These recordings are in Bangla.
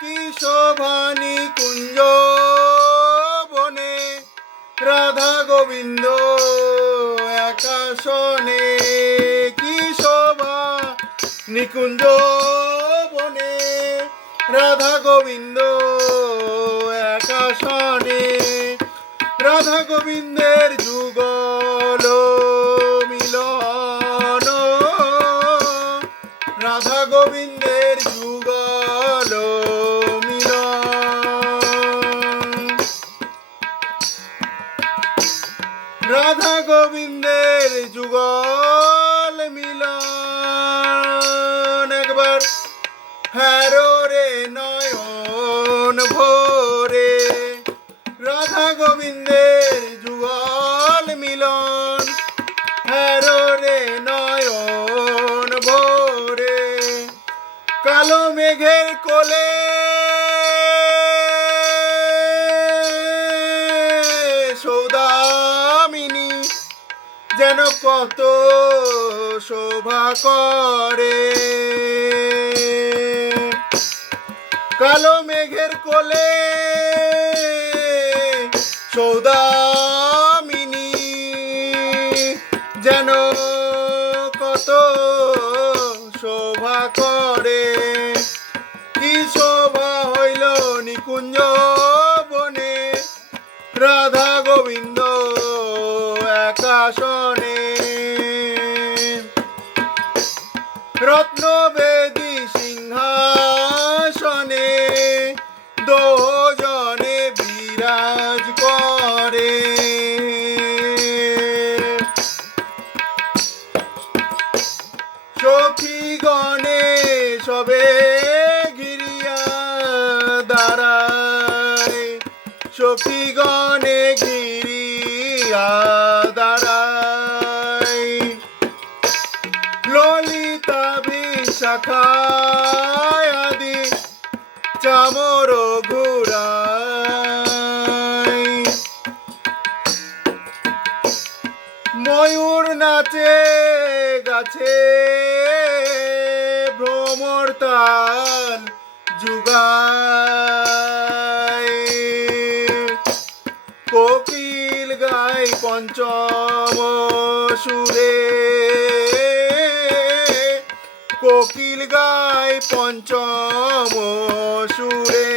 কি শোভানি কুঞ্জ বনে, রাধা গোবিন্দ একাশনে কি শোভা নিকুঞ্জ বনে, রাধা গোবিন্দ একাশনে রাধা গোবিন্দের যুগল মিলন। রাধা গোবিন্দের যুগল মিলন। একবার রে নয়ন ভোরে রাধা গোবিন্দের কোলে। সৌদামিনী যেন কত শোভা করে। কালো মেঘের কোলে নিকুঞ্জ বনে রাধা গোবিন্দ একাশনে। রত্নবেদী সিংহাসনে সখী গণে গিরিয়া দাঁড়ায় ললিতা বিশাখায় আদি চামর ঘুরায় ময়ূর নাচে, গাছে ভ্রমর তাল যুগায় পঞ্চম সুরে। কোকিল গাই পঞ্চম সুরে।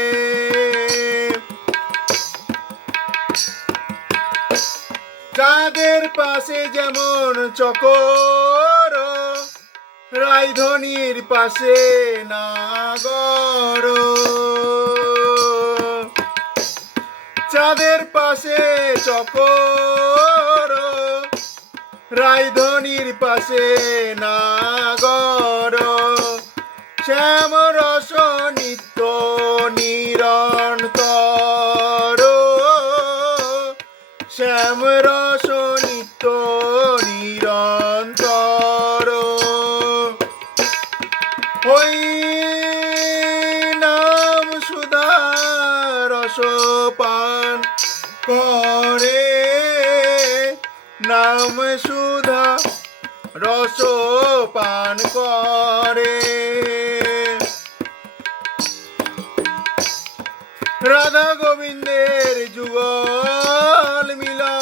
চাঁদের পাশে যেমন চকর রায়ধনির পাশে নাগর। চাঁদের পাশে চকর। রায়ধনির পাশে নাগর। শ্যাম রস নিত্য নিরন্তর। শ্যাম রস নিত্য নিরন্তর। ওই নাম সুধা রস পান নাম সুধা রস পান করে। রাধা গোবিন্দের যুগল মিলন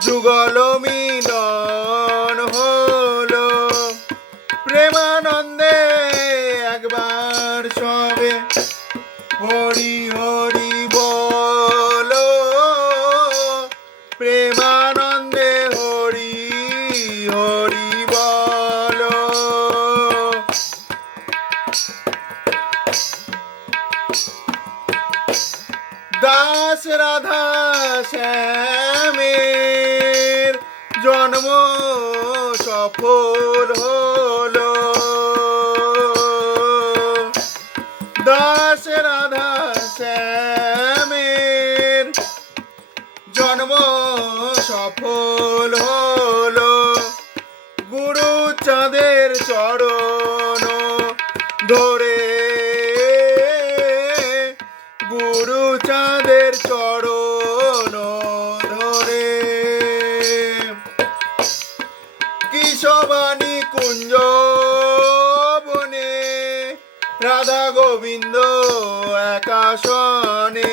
যুগল মিলন হলো প্রেমানন্দে প্রেমানন্দে হরি হরি বলো। দাস রাধা শ্যামের জন্ম সফল হলো। দাস রাধা সফল হলো। গুরু চাঁদের চরণ ধরে। গুরু চাঁদের চরণ ধরে। কি বিষবাণী কুঞ্জ বনে, রাধা গোবিন্দ একাশনে